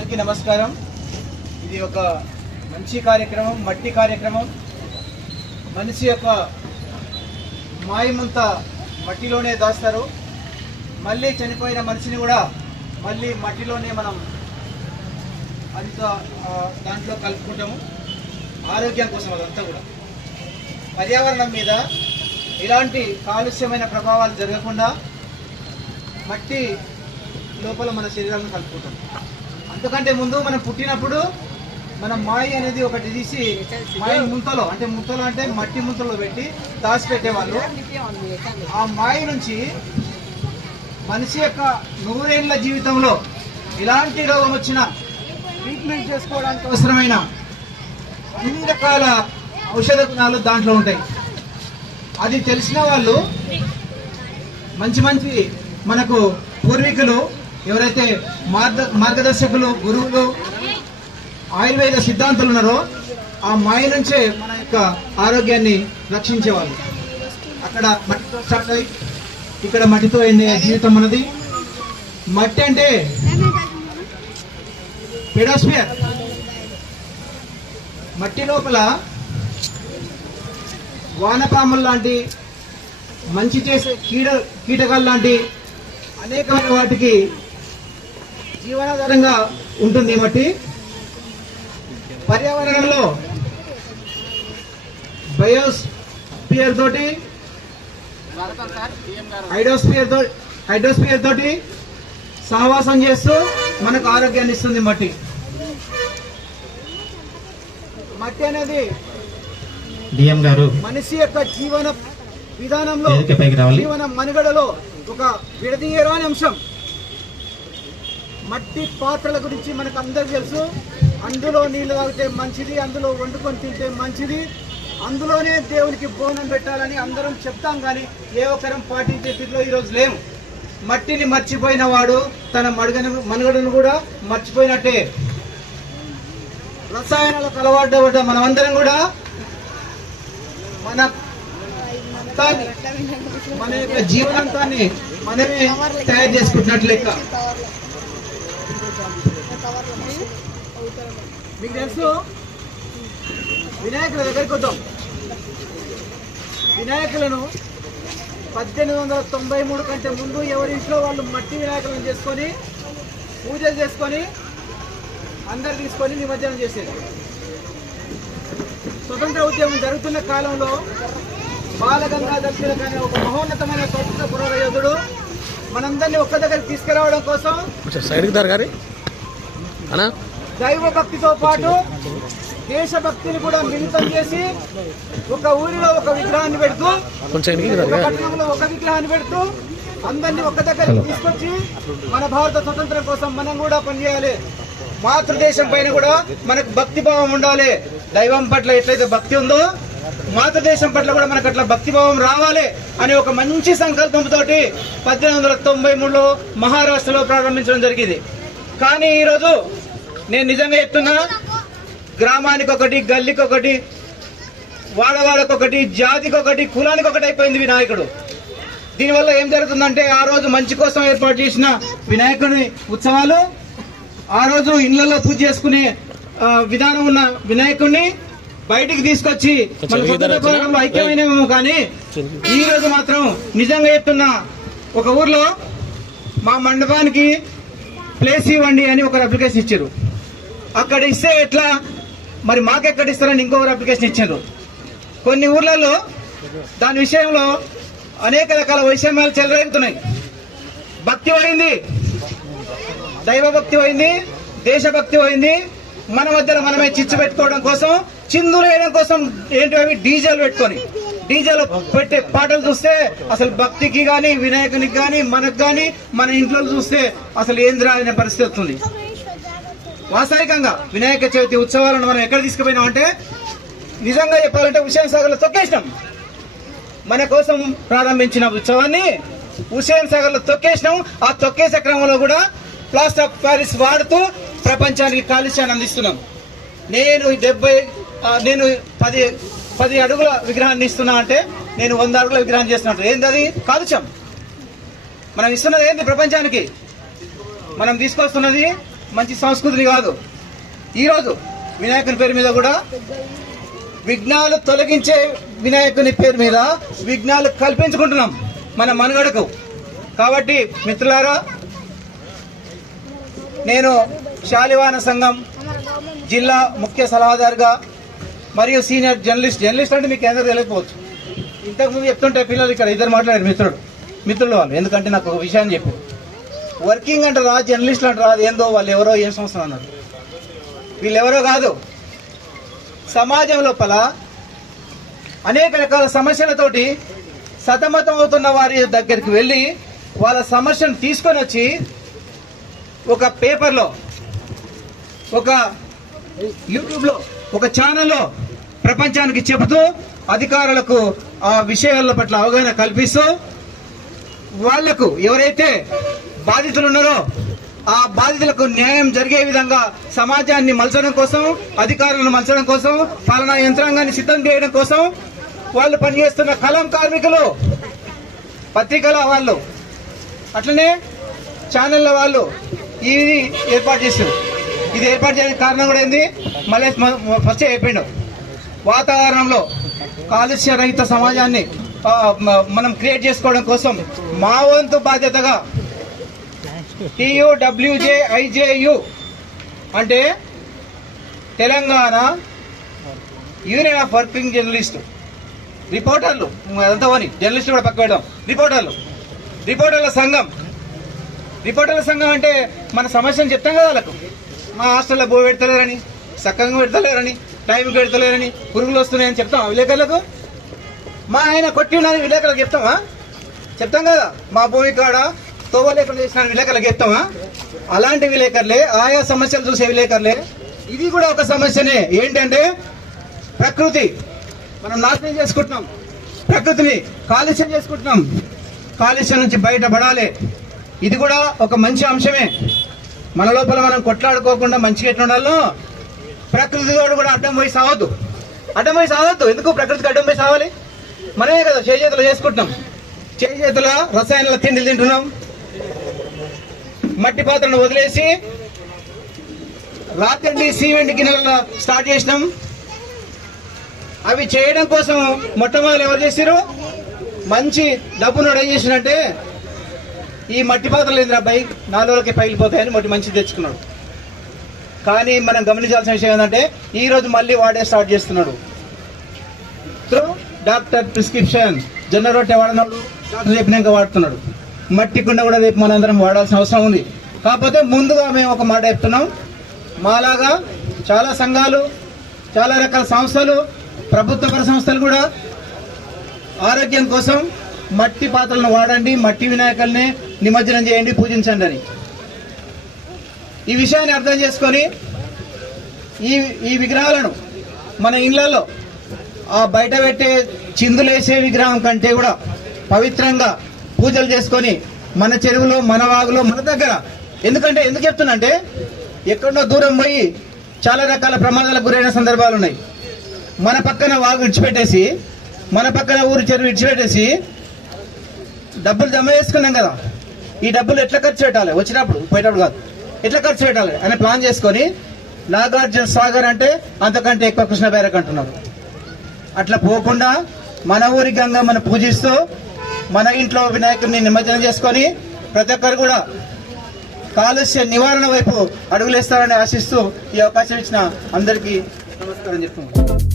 అందరికీ నమస్కారం. ఇది ఒక మంచి కార్యక్రమం మట్టి కార్యక్రమం. మనిషి యొక్క మాయమంతా మట్టిలోనే దాస్తారు. మళ్ళీ చనిపోయిన మనిషిని కూడా మళ్ళీ మట్టిలోనే మనం అంత దాంట్లో కలుపుకుంటాము. ఆరోగ్యం కోసం అదంతా కూడా. పర్యావరణం మీద ఎలాంటి కాలుష్యమైన ప్రభావాలు జరగకుండా మట్టి లోపల మన శరీరాన్ని కలుపుకుంటాం. అంతకంటే ముందు మనం పుట్టినప్పుడు మనం మాయి అనేది ఒకటి తీసి మాయి ముంతలో అంటే ముంతలో అంటే మట్టి ముంతలో పెట్టి దాచి పెట్టేవాళ్ళు ఆ మాయి నుంచి మనిషి యొక్క నూరేళ్ళ జీవితంలో ఎలాంటి రోగం వచ్చినా ట్రీట్మెంట్ చేసుకోవడానికి అవసరమైన అన్ని రకాల ఔషధ గుణాలు దాంట్లో ఉంటాయి. అది తెలిసిన వాళ్ళు మంచి మంచి మనకు పూర్వీకులు ఎవరైతే మార్గ మార్గదర్శకులు గురువులు ఆయుర్వేద సిద్ధాంతులు ఉన్నారో ఆ మాయ నుంచే మన యొక్క ఆరోగ్యాన్ని రక్షించేవాళ్ళు. అక్కడ మట్టితో స్టార్ట్ అయ్యి ఇక్కడ మట్టితో ఎండే జీవితం అన్నది మట్టి అంటే పెడోస్ఫియర్. మట్టి లోపల వానపాములు లాంటి మంచి చేసే కీడ కీటకాలు లాంటి అనేకమైన వాటికి జీవనాధారంగా ఉంటుంది మట్టి. పర్యావరణంలో బయోస్పియర్ తోటి హైడ్రోస్పియర్తో హైడ్రోస్పియర్ తోటి సహవాసం చేస్తూ మనకు ఆరోగ్యాన్ని ఇస్తుంది మట్టి. మట్టి అనేది డిఎం గారు మనిషి యొక్క జీవన విధానంలో జీవన మనుగడలో ఒక విడదీయరాని అంశం. మట్టి పాత్రల గురించి మనకు అందరికి తెలుసు. అందులో నీళ్ళు తాగితే మంచిది అందులో వండుకొని తింటే మంచిది. అందులోనే దేవునికి బోనం పెట్టాలని అందరం చెప్తాం కానీ ఏ ఒక్కరం పాటించే స్థితిలో ఈరోజు లేము. మట్టిని మర్చిపోయిన వాడు తన మడుగను మనుగడను కూడా మర్చిపోయినట్టే. రసాయనాలకు అలవాటు మనమందరం కూడా మన మన యొక్క జీవనాంతాన్ని మనమే తయారు చేసుకుంటున్నట్లు లెక్క. మీకు తెలుసు? వినాయకుల దగ్గరికి వద్దాం. వినాయకులను పద్దెనిమిది వందల తొంభై మూడు కంటే ముందు ఎవరి ఇంట్లో వాళ్ళు మట్టి వినాయకులను చేసుకొని పూజలు చేసుకొని అందరు తీసుకొని నిమజ్జనం చేసేది. స్వతంత్ర ఉద్యమం జరుగుతున్న కాలంలో బాలగంగాధర్ తిలక్ అనే ఒక మహోన్నతమైన స్వతంత్ర పురోగయోధుడు మనందరినీ ఒక్క దగ్గరికి తీసుకురావడం కోసం దైవ భక్తితో పాటు దేశభక్తిని కూడా మిళితం చేసి ఒక ఊరిలో ఒక విగ్రహాన్ని పెడుతూ ఒక పట్టణంలో ఒక విగ్రహాన్ని పెడుతూ అందరినీ ఒక్క దగ్గరికి తీసుకొచ్చి మన భారత స్వతంత్రం కోసం మనం కూడా పనిచేయాలి. మాతృదేశం పైన కూడా మనకు భక్తి భావం ఉండాలి. దైవం పట్ల ఎట్లయితే భక్తి ఉందో మాతృదేశం పట్ల కూడా మనకు అట్లా భక్తి భావం రావాలి అనే ఒక మంచి సంకల్పంతో పద్దెనిమిది వందల తొంభై మూడులో మహారాష్ట్రలో ప్రారంభించడం జరిగింది. కానీ ఈరోజు నేను నిజంగా చెప్తున్నా గ్రామానికి ఒకటి గల్లీకి ఒకటి వాడవాడకు ఒకటి జాతికి ఒకటి కులానికి ఒకటి అయిపోయింది వినాయకుడు. దీనివల్ల ఏం జరుగుతుందంటే ఆ రోజు మంచి కోసం ఏర్పాటు చేసిన వినాయకుని ఉత్సవాలు ఆ రోజు ఇళ్ళలో పూజ చేసుకునే విధానం ఉన్న వినాయకుడిని బయటికి తీసుకొచ్చి మన ఐక్యమైనమేమో కానీ ఈ రోజు మాత్రం నిజంగా చెప్తున్నా ఒక ఊర్లో మా మండపానికి ప్లేస్ ఇవ్వండి అని ఒకరు అప్లికేషన్ ఇచ్చారు. అక్కడ ఇస్తే ఎట్లా? మరి మాకెక్కడ ఇస్తారని ఇంకొకరు అప్లికేషన్ ఇచ్చారు కొన్ని ఊర్లలో దాని విషయంలో అనేక రకాల వైషమ్యాలు చెలరేగుతున్నాయి. భక్తి పోయింది. దైవభక్తి పోయింది. దేశభక్తి పోయింది. మన మధ్యలో మనమే చిచ్చు పెట్టుకోవడం కోసం చిందులు వేయడం కోసం ఏంటి అవి? డీజేలు పెట్టుకొని. డీజేలు పెట్టే పాటలు చూస్తే అసలు భక్తికి కానీ వినాయకునికి కానీ మనకు కానీ మన ఇంట్లో చూస్తే అసలు ఏంద్రా అనే పరిస్థితి వస్తుంది. వాస్తవికంగా వినాయక చవితి ఉత్సవాలను మనం ఎక్కడ తీసుకుపోయినాం అంటే నిజంగా చెప్పాలంటే హుసేన్ సాగర్లో తొక్కేసినాం. మన కోసం ప్రారంభించిన ఉత్సవాన్ని హుసేన్ సాగర్లో తొక్కేసినాం. ఆ తొక్కేసే క్రమంలో కూడా ప్లాస్టర్ ఆఫ్ ప్యారిస్ వాడుతూ ప్రపంచానికి కాలుష్యాన్ని అందిస్తున్నాం. నేను డెబ్బై నేను పది పది అడుగుల విగ్రహాన్ని ఇస్తున్నా అంటే నేను వంద అడుగుల విగ్రహం చేస్తున్నట్టు. ఏంది అది? కాలుష్యం. మనం ఇస్తున్నది ఏంది ప్రపంచానికి? మనం తీసుకొస్తున్నది మంచి సంస్కృతిని కాదు. ఈరోజు వినాయకుని పేరు మీద కూడా విఘ్నాలు తొలగించే వినాయకుని పేరు మీద విఘ్నాలు కల్పించుకుంటున్నాం మన మనుగడకు. కాబట్టి మిత్రులారా నేను శాలివాన సంఘం జిల్లా ముఖ్య సలహాదారుగా మరియు సీనియర్ జర్నలిస్ట్ జర్నలిస్ట్ అంటే మీకు ఎందుకు తెలియకపోవచ్చు. ఇంతకుముందు చెప్తుంటే పిల్లలు ఇక్కడ ఇద్దరు మాట్లాడారు మిత్రుడు మిత్రులు వాళ్ళు. ఎందుకంటే నాకు ఒక విషయాన్ని చెప్పు వర్కింగ్ అంటే రాదు జర్నలిస్టులు అంటే రాదు. ఏందో వాళ్ళు ఎవరో ఏం సంవత్సరం అన్నారు. వీళ్ళెవరో కాదు. సమాజం లోపల అనేక రకాల సమస్యలతోటి సతమతం అవుతున్న వారి దగ్గరికి వెళ్ళి వాళ్ళ సమస్యను తీసుకొని వచ్చి ఒక పేపర్లో ఒక యూట్యూబ్లో ఒక ఛానల్లో ప్రపంచానికి చెబుతూ అధికారులకు ఆ విషయాల పట్ల అవగాహన కల్పిస్తూ వాళ్ళకు ఎవరైతే బాధితులు ఉన్నారో ఆ బాధితులకు న్యాయం జరిగే విధంగా సమాజాన్ని మలచడం కోసం అధికారులను మలచడం కోసం పాలనా యంత్రాంగాన్ని సిద్ధం చేయడం కోసం వాళ్ళు పనిచేస్తున్న కలం కార్మికులు పత్రికల వాళ్ళు అట్లనే ఛానళ్ళ వాళ్ళు ఇది ఏర్పాటు చేశారు. ఇది ఏర్పాటు చేయడానికి కారణం కూడా ఏంది? మళ్ళీ ఫస్ట్ చెప్పిండు వాతావరణంలో కాలుష్య రహిత సమాజాన్ని మనం క్రియేట్ చేసుకోవడం కోసం మా వంతు బాధ్యతగా టియుడబ్ల్యూజే ఐజేయు అంటే Telangana union of working journalist. రిపోర్టర్లు. అదంతా పోని జర్నలిస్టులు కూడా పక్క పెట్టడం రిపోర్టర్లు. రిపోర్టర్ల సంఘం. రిపోర్టర్ల సంఘం అంటే మన సమస్యను చెప్తాం కదా వాళ్ళకు. మా హాస్టల్లో బో పెడతలేరని సక్కంగా పెడతలేరని టైంకి పెడతలేరని పురుగులు వస్తున్నాయని చెప్తాం. విలేకరులకు మా ఆయన కొట్టిండని విలేకరులకు చెప్తామా? చెప్తాం కదా. మా భూమి కాడ తోవలేకుండా చేసిన విలేకరులకు చెప్తామా? అలాంటి విలేకరులే ఆయా సమస్యలు చూసే విలేకరులే. ఇది కూడా ఒక సమస్యనే. ఏంటంటే ప్రకృతి. మనం నాశనం చేసుకుంటున్నాం. ప్రకృతిని కాలుష్యం చేసుకుంటున్నాం. కాలుష్యం నుంచి బయటపడాలి. ఇది కూడా ఒక మంచి అంశమే. మన లోపల మనం కొట్లాడుకోకుండా మంచిగా ఎట్లా ఉండాలో ప్రకృతితోడు కూడా అడ్డం పోయి సావద్దు. అడ్డం పోయి సావద్దు. ఎందుకు ప్రకృతికి అడ్డం పోయి సావాలి? మనమే కదా చేతులు చేసుకుంటున్నాం. చేతుల రసాయనాల తిండి తింటున్నాం. మట్టి పాత్రను వదిలేసి రాత్రి సిమెంట్ గిన్నెల స్టార్ట్ చేసినాం. అవి చేయడం కోసం మొట్టమొదలు ఎవరు చేశారు మంచి డబ్బును ఏం చేసినట్టే ఈ మట్టి పాత్రలు ఏంద్రా బైక్ నాలుగు రోజులకి పగిలిపోతాయని మట్టి మంచి తెచ్చుకున్నాడు. కానీ మనం గమనించాల్సిన విషయం ఏంటంటే ఈ రోజు మళ్ళీ వాడే స్టార్ట్ చేస్తున్నాడు. త్రూ డాక్టర్ ప్రిస్క్రిప్షన్ జొన్న రొట్టె వాడినాడు డాక్టర్ చెప్పినాక వాడుతున్నాడు. మట్టి కుండ కూడా రేపు మనందరం వాడాల్సిన అవసరం ఉంది. కాకపోతే ముందుగా మేము ఒక మాట చెప్తున్నాం. మాలాగా చాలా సంఘాలు చాలా రకాల సంస్థలు ప్రభుత్వపర సంస్థలు కూడా ఆరోగ్యం కోసం మట్టి పాత్రలను వాడండి మట్టి వినాయకుల్ని నిమజ్జనం చేయండి పూజించండి అని. ఈ విషయాన్ని అర్థం చేసుకొని ఈ ఈ విగ్రహాలను మన ఇళ్ళలో ఆ బయట పెట్టే చిందులేసే విగ్రహం కంటే కూడా పవిత్రంగా పూజలు చేసుకొని మన చెరువులో మన వాగులో మన దగ్గర. ఎందుకంటే ఎందుకు చెప్తున్నా అంటే ఎక్కడో దూరం పోయి చాలా రకాల ప్రమాదాలకు గురైన సందర్భాలు ఉన్నాయి. మన పక్కన వాగు విడిచిపెట్టేసి మన పక్కన ఊరు చెరువు విడిచిపెట్టేసి డబ్బులు జమ చేసుకున్నాం కదా. ఈ డబ్బులు ఎట్లా ఖర్చు పెట్టాలి? వచ్చినప్పుడు పోయేటప్పుడు కాదు. ఎట్లా ఖర్చు పెట్టాలి? అని ప్లాన్ చేసుకొని నాగార్జున సాగర్ అంటే అంతకంటే ఎక్కువ కృష్ణ బేరక్ అంటున్నారు. అట్లా పోకుండా మన ఊరి గంగా మనం పూజిస్తూ మన ఇంట్లో వినాయకుడిని నిమజ్జనం చేసుకొని ప్రతి ఒక్కరు కూడా కాలుష్య నివారణ వైపు అడుగులేస్తారని ఆశిస్తూ ఈ అవకాశం ఇచ్చిన అందరికీ నమస్కారం చెప్తున్నాను